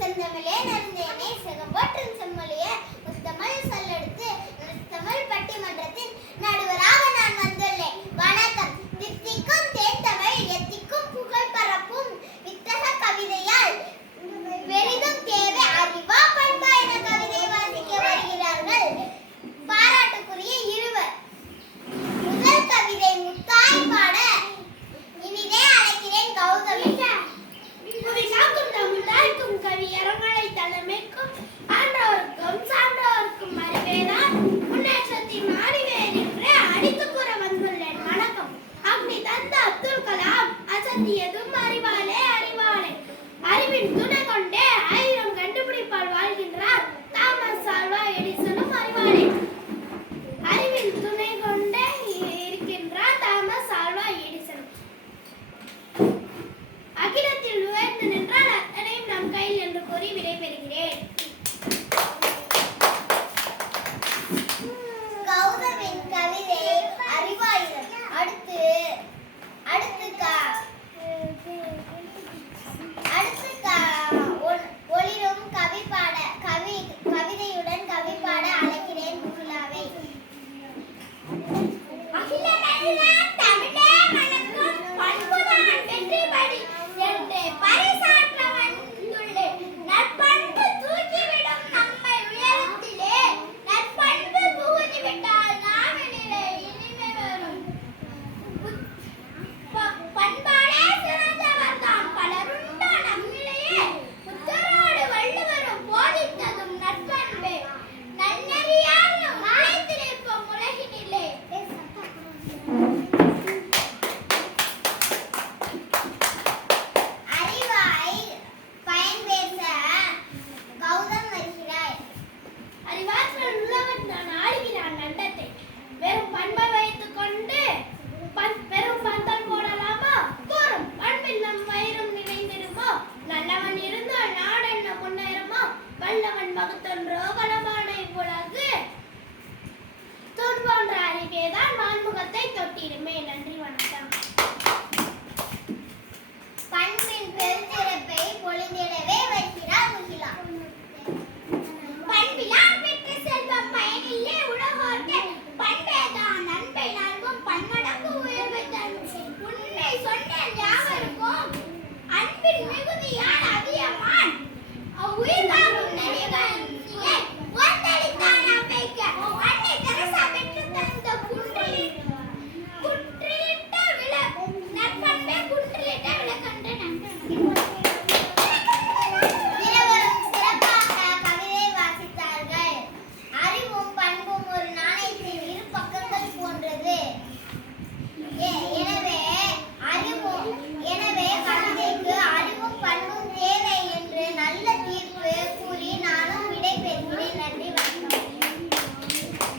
செந்தமிழே நருந்தேனே சிகம்போற்றும் செம்மொழியே முத்தமிழ் சொல்லெடுத்து தமிழ் பட்டிமன்றத்தின் நடுவராக நான் வந்துள்ளேன். வணக்கம். தித்திக்கும் தேன் தமிழ் எத்திக்கும் புகழ் பரப்பும் வித்தக கவிதையால் பெரிதும் தேவை அறிவா பண்பா என கவிதை வாசிக்க வருகிறார்கள் பாராட்டுக்குரிய இருவர். முதல் கவிதை முத்தாய் பாட இனிதே அழைக்கிறேன் கௌதமி. கவியரங்களை தலைமைக்கும் ஆண்டவருக்கும் சான்றோருக்கும் அறிவேதான் முன்னேற்றத்தின் அறிவேன் என்று அடித்து கூற வந்துள்ளேன். வணக்கம். அக்னி தந்த அப்துல் கலாம் அசத்தியதும் அறிவாலே அறிவாளே அறிவின் துணை